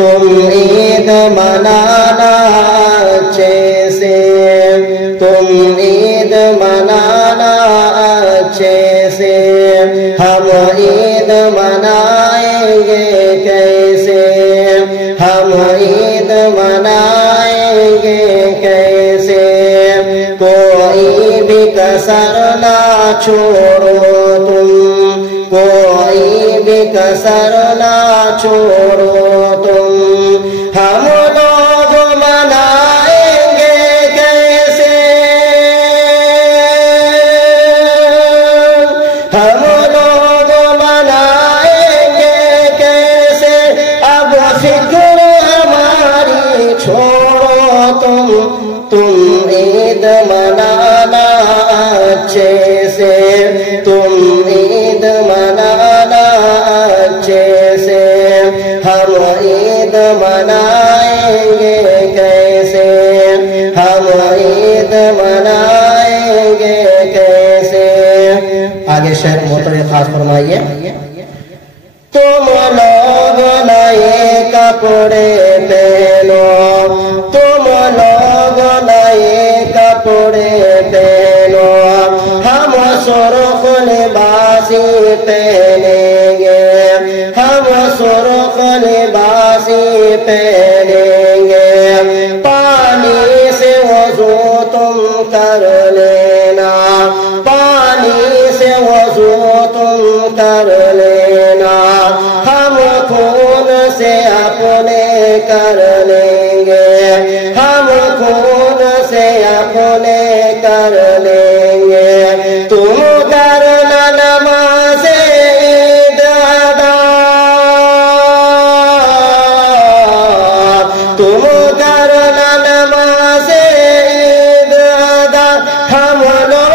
तुम ईद मनाना अच्छे से, तुम ईद मनाना अच्छे से, हम ईद मनाएंगे कैसे, हम ईद मनाएंगे कैसे। कोई भी कसर ना छोड़ो तुम, कोई भी कसर ना छोड़ो तुम, हम लोग मनाएंगे कैसे, हम लोग मनाएंगे कैसे। अब फिक्र हमारी छोड़ो तुम ईद मनाना अच्छे से, तुम ईद मनाना अच्छे से, हम ईद मनाएंगे कैसे, हम ईद मनाएंगे कैसे। आगे शेर मोहतरम खास फरमाइए। तुम लोग नए कपड़े पहनो, तुम लोग नए कपड़े पहनो, हम सुर्ख लिबासी पहनेंगे, हम सुर्ख लिबासी पहनेंगे। पानी से वज़ू तुम कर लेना, पानी से वज़ू तुम कर लेना, हम खून से अपने कर लेंगे, हम खून से अपने कर लेंगे। तुम करना नमाज़े ईद अदा, तुम करना नमाज़े ईद अदा, हम लोग